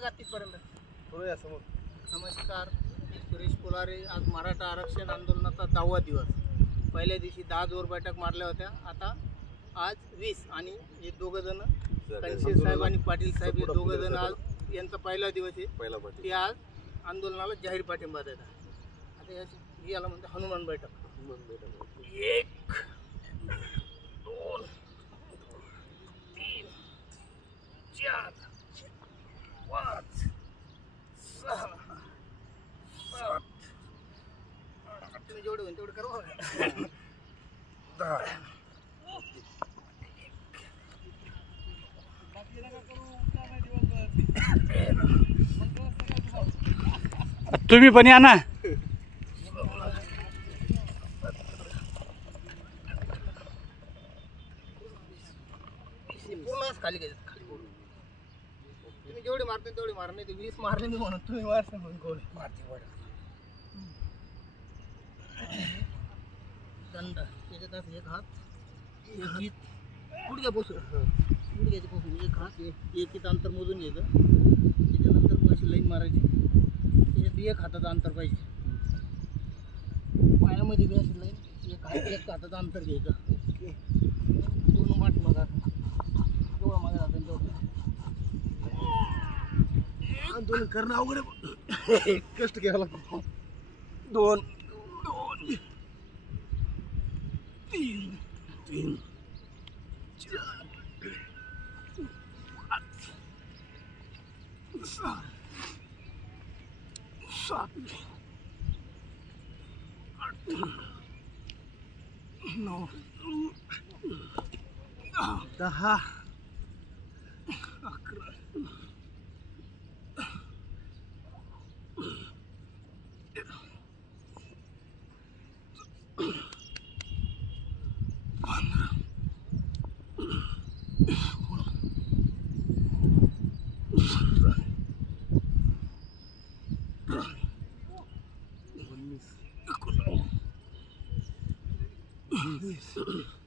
का तिथपर्यंत? थोडं समोर. नमस्कार, मी सुरेश पोलारे. आज मराठा आरक्षण आंदोलनाचा 10वा दिवस. पहिल्या दिवशी 10 जोर बैठक मारल्या होत्या. आता आज 20 आणि हे दोघं जण कणशे साहेब आणि पाटील साहेब हे दोघं जण आज यांचा पहिला दिवस आहे. ते आज आंदोलनाला जाहीर पाठिंबा देतात. आता याला म्हणते हनुमान बैठक. 1 2 3 4 5 6 7 तुम्ही जेवढे होईल तेवढे करू. 10 तुम्ही पण या ना. पूर्णच खाली घ्यायचं. तुम्ही जेवढे मारते तेवढे मार. नाही ते 20 मारले मी म्हणून तुम्ही मारते म्हणून कोण मारते. दंड त्याच्यात एक हात एक गुडघ्यापासून एक हात एक इथं अंतर मोजून घ्यायचं. त्याच्यानंतर मग अशी लाईन मारायची. त्याच्यात एक हाताचं अंतर पाहिजे. पायामध्ये बी अशी लाईन एक हाताचं अंतर घ्यायचं. पूर्ण माठ बघा तेवढं मागे जातं तेवढं आंदोलन करणं अवघड आहे. कष्ट घ्यावं लागतं. 2 3 4 5 6 7 8 9 10 11 15 19 20